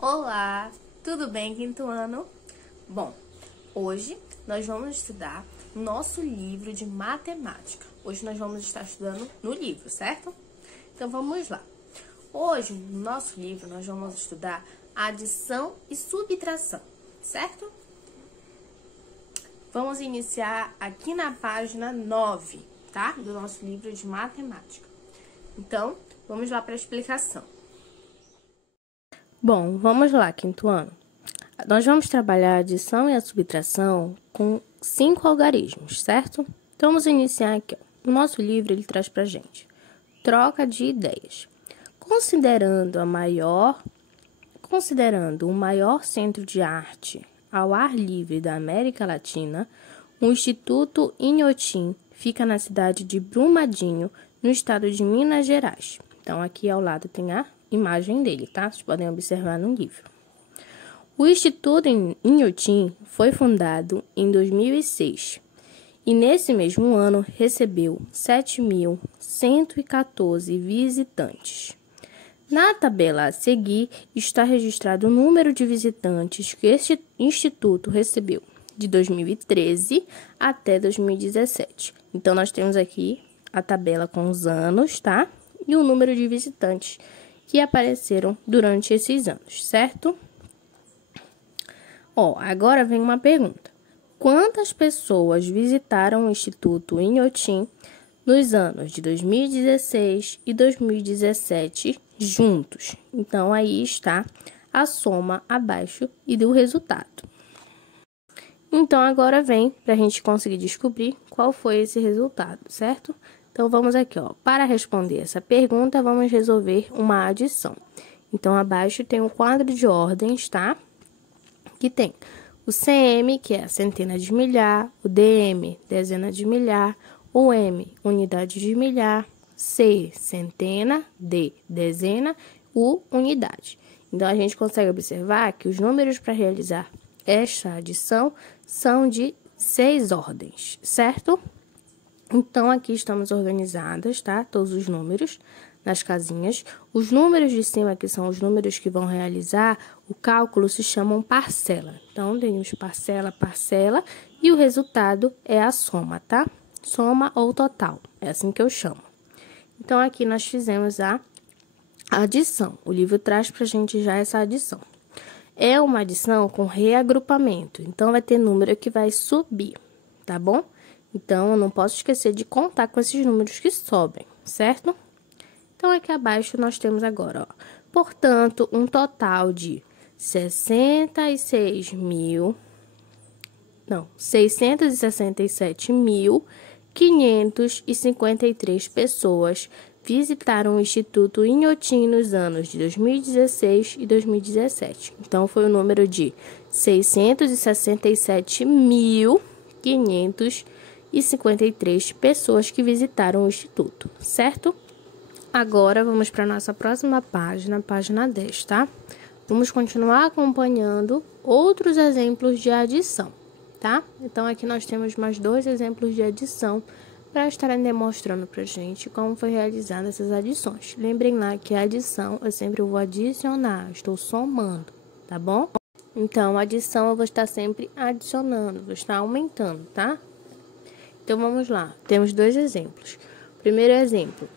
Olá, tudo bem, quinto ano? Bom, hoje nós vamos estudar nosso livro de matemática. Hoje nós vamos estar estudando no livro, certo? Então vamos lá. Hoje, no nosso livro, nós vamos estudar adição e subtração, certo? Vamos iniciar aqui na página 9, tá? Do nosso livro de matemática. Então, vamos lá para a explicação. Bom, vamos lá, quinto ano. Nós vamos trabalhar a adição e a subtração com 5 algarismos, certo? Então, vamos iniciar aqui. Ó. O nosso livro, ele traz pra gente troca de ideias. Considerando o maior centro de arte ao ar livre da América Latina, o Instituto Inhotim fica na cidade de Brumadinho, no estado de Minas Gerais. Então, aqui ao lado tem a imagem dele, tá? Vocês podem observar no livro. O Instituto Inhotim foi fundado em 2006 e nesse mesmo ano recebeu 7.114 visitantes. Na tabela a seguir está registrado o número de visitantes que este instituto recebeu de 2013 até 2017. Então, nós temos aqui a tabela com os anos, tá? E o número de visitantes que apareceram durante esses anos, certo? Agora vem uma pergunta. Quantas pessoas visitaram o Instituto Inhotim nos anos de 2016 e 2017 juntos? Então, aí está a soma abaixo e do resultado. Então, agora vem para a gente conseguir descobrir qual foi esse resultado, certo? Então, vamos aqui, ó. Para responder essa pergunta, vamos resolver uma adição. Então, abaixo tem o quadro de ordens, tá? Que tem o CM, que é a centena de milhar, o DM, dezena de milhar, o M, unidade de milhar, C, centena, D, dezena, U, unidade. Então, a gente consegue observar que os números para realizar esta adição são de 6 ordens, certo? Então, aqui estamos organizadas, tá? Todos os números nas casinhas. Os números de cima, que são os números que vão realizar o cálculo, se chamam parcela. Então, temos parcela, parcela, e o resultado é a soma, tá? Soma ou total, é assim que eu chamo. Então, aqui nós fizemos a adição. O livro traz pra gente já essa adição. É uma adição com reagrupamento, então vai ter número que vai subir, tá bom? Então, eu não posso esquecer de contar com esses números que sobem, certo? Então, aqui abaixo nós temos agora, ó. Portanto, um total de 667.553 pessoas visitaram o Instituto Inhotim nos anos de 2016 e 2017. Então, foi o número de 667.553 pessoas que visitaram o Instituto, certo? Agora, vamos para a nossa próxima página, página 10, tá? Vamos continuar acompanhando outros exemplos de adição, tá? Então, aqui nós temos mais 2 exemplos de adição para estarem demonstrando para a gente como foi realizada essas adições. Lembrem lá que a adição eu sempre vou adicionar, estou somando, tá bom? Então, a adição eu vou estar sempre adicionando, vou estar aumentando, tá? Então, vamos lá. Temos 2 exemplos. Primeiro exemplo.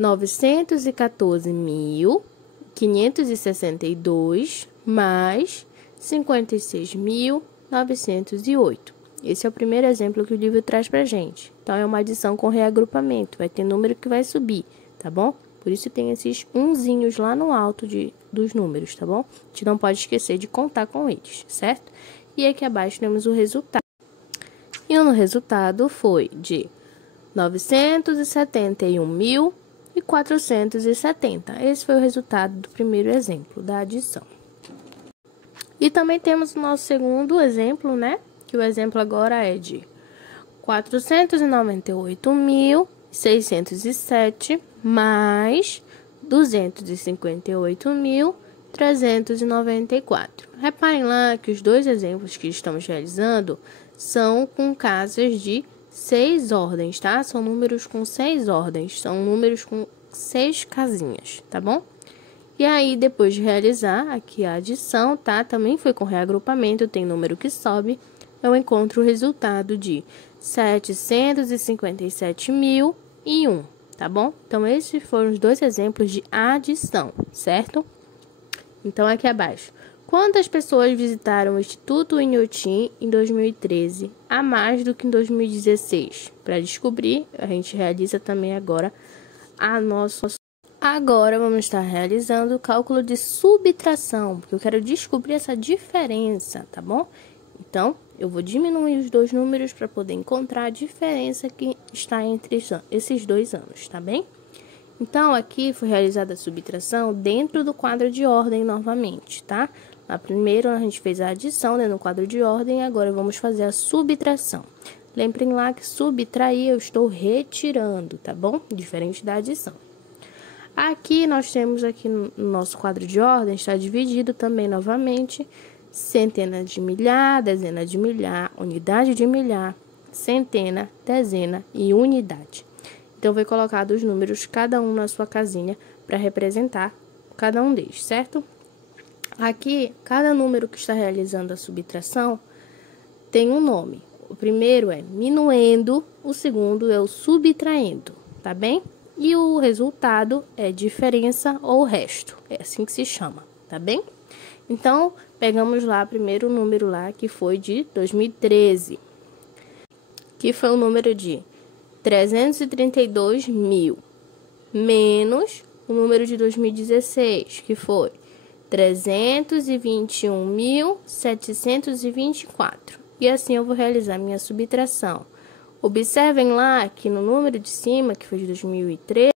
914.562 mais 56.908. Esse é o primeiro exemplo que o livro traz pra gente. Então, é uma adição com reagrupamento. Vai ter número que vai subir, tá bom? Por isso, tem esses unzinhos lá no alto dos números, tá bom? A gente não pode esquecer de contar com eles, certo? E aqui abaixo temos o resultado. E o resultado foi de 971.470. Esse foi o resultado do primeiro exemplo da adição. E também temos o nosso segundo exemplo, né? Que o exemplo agora é de 498.607 mais 258.394. Reparem lá que os 2 exemplos que estamos realizando são com casas de 6 ordens, tá? São números com 6 ordens, são números com 6 casinhas, tá bom? E aí, depois de realizar aqui a adição, tá? Também foi com reagrupamento, tem número que sobe, eu encontro o resultado de 757.001, tá bom? Então, esses foram os dois exemplos de adição, certo? Então, aqui abaixo. Quantas pessoas visitaram o Instituto Inhotim em 2013, a mais do que em 2016? Para descobrir, a gente realiza também agora a nossa... Agora, vamos estar realizando o cálculo de subtração, porque eu quero descobrir essa diferença, tá bom? Então, eu vou diminuir os dois números para poder encontrar a diferença que está entre esses dois anos, tá bem? Então, aqui foi realizada a subtração dentro do quadro de ordem novamente, tá? Lá primeiro a gente fez a adição dentro do quadro de ordem, agora vamos fazer a subtração. Lembrem lá que subtrair eu estou retirando, tá bom? Diferente da adição. Aqui nós temos aqui no nosso quadro de ordem, está dividido também novamente, centena de milhar, dezena de milhar, unidade de milhar, centena, dezena e unidade. Então, foi colocado os números, cada um na sua casinha, para representar cada um deles, certo? Aqui, cada número que está realizando a subtração tem um nome. O primeiro é minuendo, o segundo é o subtraindo, tá bem? E o resultado é diferença ou resto, é assim que se chama, tá bem? Então, pegamos lá primeiro o número lá que foi de 2013, que foi o número de 332 mil, menos o número de 2016, que foi 321.724. E assim eu vou realizar minha subtração. Observem lá que no número de cima, que foi de 2013,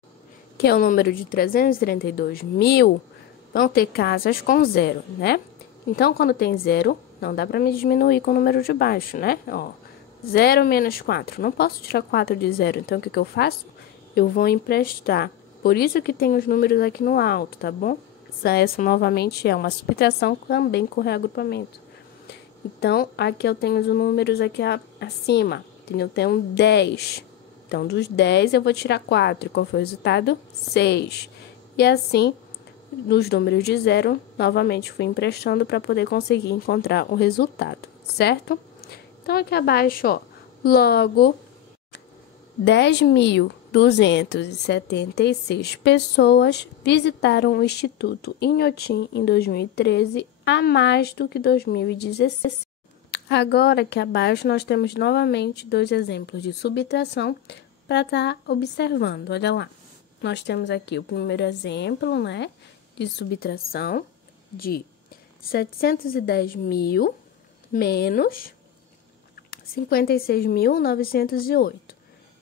que é o número de 332 mil, vão ter casas com zero, né? Então, quando tem zero, não dá para me diminuir com o número de baixo, né? Ó, 0 menos 4. Não posso tirar 4 de 0. Então, o que eu faço? Eu vou emprestar. Por isso que tem os números aqui no alto, tá bom? Essa novamente é uma subtração também com reagrupamento. Então, aqui eu tenho os números aqui acima. Eu tenho 10. Então, dos 10 eu vou tirar 4. Qual foi o resultado? 6. E assim, nos números de 0, novamente fui emprestando para poder conseguir encontrar o resultado, certo? Então, aqui abaixo, ó, logo 10.276 pessoas visitaram o Instituto Inhotim em 2013, a mais do que 2016. Agora, aqui abaixo, nós temos novamente dois exemplos de subtração para estar observando. Olha lá, nós temos aqui o primeiro exemplo, né, de subtração de 710 mil menos 56.908.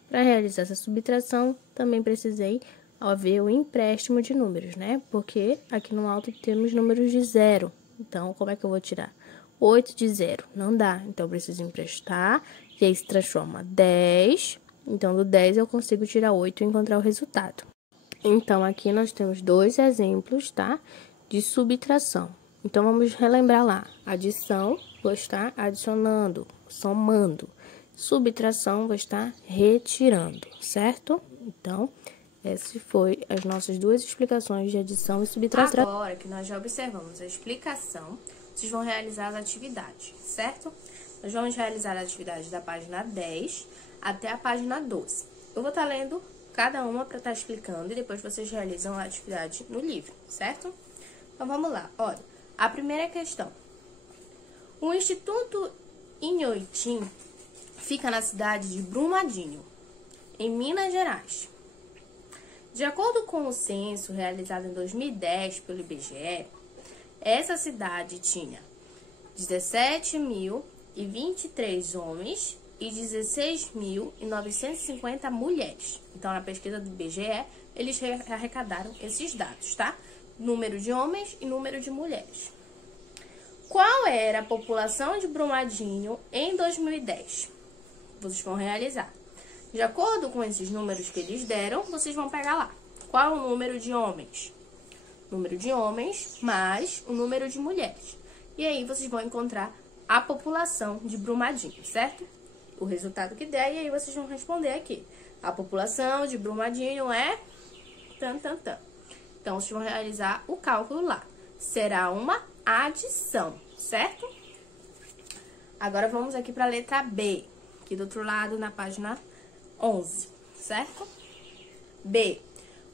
Para realizar essa subtração, também precisei haver o empréstimo de números, né? Porque aqui no alto temos números de zero. Então, como é que eu vou tirar? 8 de 0, não dá. Então, eu preciso emprestar, e aí se transforma 10. Então, do 10 eu consigo tirar 8 e encontrar o resultado. Então, aqui nós temos dois exemplos, tá? De subtração. Então, vamos relembrar lá. Adição, vou estar adicionando, somando. Subtração, vou estar retirando, certo? Então, essas foram as nossas duas explicações de adição e subtração. Agora que nós já observamos a explicação, vocês vão realizar as atividades, certo? Nós vamos realizar a atividade da página 10 até a página 12. Eu vou estar lendo cada uma para estar explicando e depois vocês realizam a atividade no livro, certo? Então, vamos lá. Olha, a primeira questão. O Instituto Inhotim fica na cidade de Brumadinho, em Minas Gerais. De acordo com o censo realizado em 2010 pelo IBGE, essa cidade tinha 17.023 homens e 16.950 mulheres. Então, na pesquisa do IBGE, eles arrecadaram esses dados, tá? Número de homens e número de mulheres. Qual era a população de Brumadinho em 2010? Vocês vão realizar. De acordo com esses números que eles deram, vocês vão pegar lá. Qual o número de homens? Número de homens mais o número de mulheres. E aí vocês vão encontrar a população de Brumadinho, certo? O resultado que der, e aí vocês vão responder aqui. A população de Brumadinho é... Então, vocês vão realizar o cálculo lá. Será uma adição, certo? Agora, vamos aqui para a letra B, aqui do outro lado, na página 11, certo? B.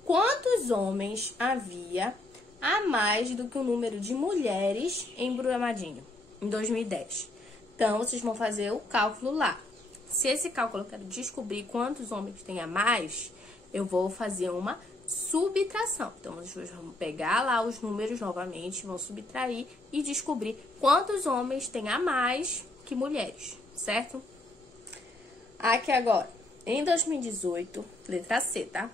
Quantos homens havia a mais do que o número de mulheres em Brumadinho, em 2010? Então, vocês vão fazer o cálculo lá. Se esse cálculo eu quero descobrir quantos homens tem a mais, eu vou fazer uma subtração. Então, vocês vão pegar lá os números novamente, vão subtrair e descobrir quantos homens tem a mais que mulheres, certo? Aqui agora, em 2018, letra C, tá?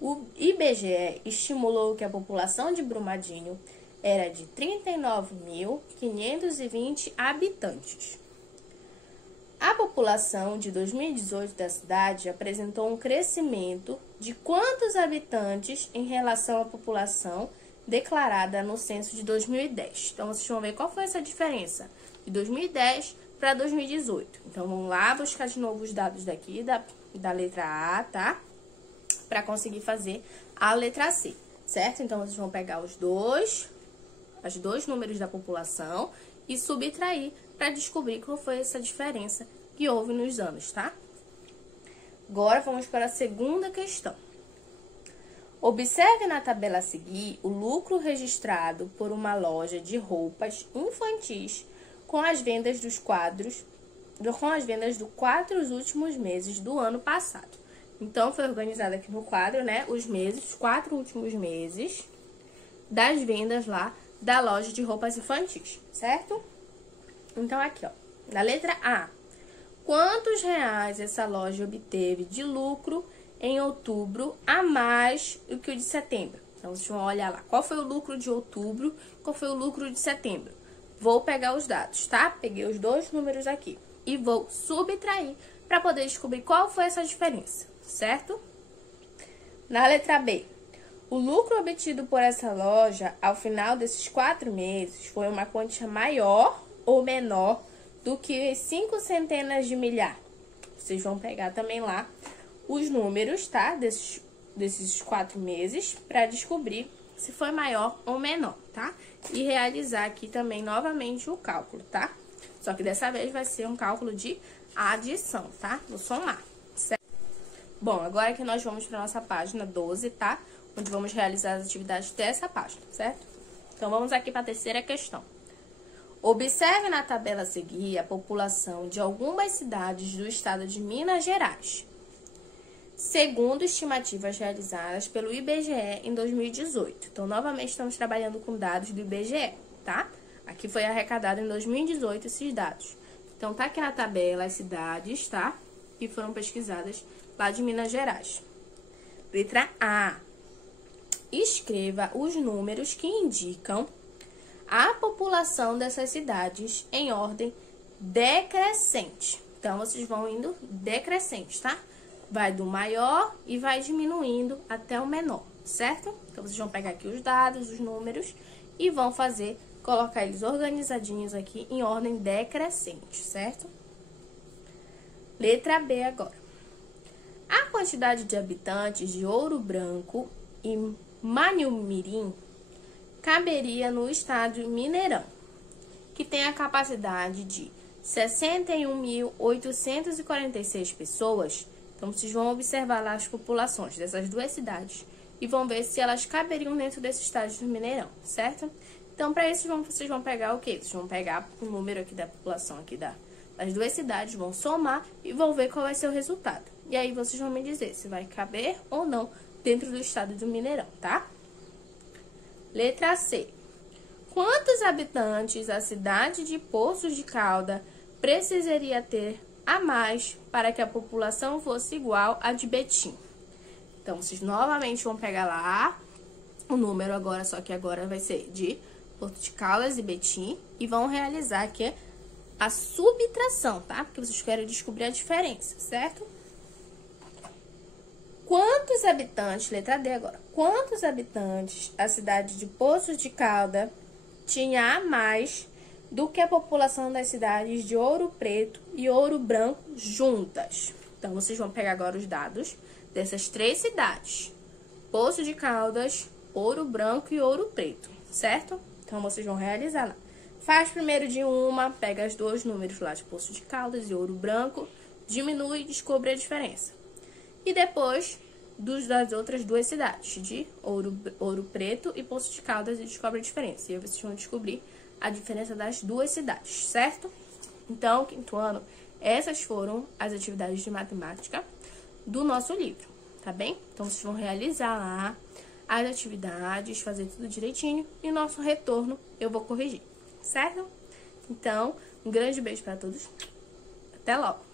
O IBGE estimulou que a população de Brumadinho era de 39.520 habitantes. A população de 2018 da cidade apresentou um crescimento de quantos habitantes em relação à população declarada no censo de 2010? Então, vocês vão ver qual foi essa diferença de 2010 para 2018. Então, vamos lá buscar de novo os dados daqui da letra A, tá? Para conseguir fazer a letra C, certo? Então, vocês vão pegar os dois números da população e subtrair para descobrir qual foi essa diferença que houve nos anos, tá? Agora, vamos para a segunda questão. Observe na tabela a seguir o lucro registrado por uma loja de roupas infantis com as vendas dos quatro últimos meses do ano passado. Então, foi organizado aqui no quadro, né, os 4 últimos meses das vendas lá da loja de roupas infantis, certo? Então, aqui, ó, na letra A, quantos reais essa loja obteve de lucro em outubro a mais do que o de setembro? Então, vocês vão olhar lá, qual foi o lucro de outubro, qual foi o lucro de setembro? Vou pegar os dados, tá? Peguei os dois números aqui e vou subtrair para poder descobrir qual foi essa diferença, certo? Na letra B, o lucro obtido por essa loja ao final desses 4 meses foi uma quantia maior ou menor do que 5 centenas de milhar. Vocês vão pegar também lá os números, tá? Desses 4 meses para descobrir se foi maior ou menor, tá? E realizar aqui também novamente o cálculo, tá? Só que dessa vez vai ser um cálculo de adição, tá? Vou somar, certo? Bom, agora que nós vamos para nossa página 12, tá? Onde vamos realizar as atividades dessa página, certo? Então, vamos aqui para a terceira questão. Observe na tabela a seguir a população de algumas cidades do estado de Minas Gerais, segundo estimativas realizadas pelo IBGE em 2018. Então, novamente, estamos trabalhando com dados do IBGE, tá? Aqui foi arrecadado em 2018 esses dados. Então, tá aqui na tabela as cidades, tá? Que foram pesquisadas lá de Minas Gerais. Letra A. Escreva os números que indicam a população dessas cidades em ordem decrescente. Então, vocês vão indo decrescente, tá? Vai do maior e vai diminuindo até o menor, certo? Então, vocês vão pegar aqui os dados, os números e vão colocar eles organizadinhos aqui em ordem decrescente, certo? Letra B agora. A quantidade de habitantes de Ouro Branco e Manhumirim caberia no estado Mineirão, que tem a capacidade de 61.846 pessoas. Então, vocês vão observar lá as populações dessas duas cidades e vão ver se elas caberiam dentro desse estado do Mineirão, certo? Então, para isso, vocês vão pegar o quê? Vocês vão pegar o número aqui da população aqui das duas cidades, vão somar e vão ver qual vai ser o resultado. E aí, vocês vão me dizer se vai caber ou não dentro do estado do Mineirão, tá? Letra C. Quantos habitantes a cidade de Poços de Caldas precisaria ter a mais para que a população fosse igual a de Betim? Então, vocês novamente vão pegar lá o número agora, só que agora vai ser de Poços de Caldas e Betim, e vão realizar aqui a subtração, tá? Porque vocês querem descobrir a diferença, certo? Quantos habitantes, letra D agora, quantos habitantes a cidade de Poços de Caldas tinha a mais do que a população das cidades de Ouro Preto e Ouro Branco juntas? Então, vocês vão pegar agora os dados dessas 3 cidades, Poços de Caldas, Ouro Branco e Ouro Preto, certo? Então, vocês vão realizar lá. Faz primeiro de uma, pega os dois números lá de Poços de Caldas e Ouro Branco, diminui e descobre a diferença. E depois das outras duas cidades, de Ouro Preto e Poços de Caldas, e descobre a diferença. E aí vocês vão descobrir a diferença das duas cidades, certo? Então, quinto ano, essas foram as atividades de matemática do nosso livro, tá bem? Então, vocês vão realizar lá as atividades, fazer tudo direitinho, e o nosso retorno eu vou corrigir, certo? Então, um grande beijo para todos, até logo!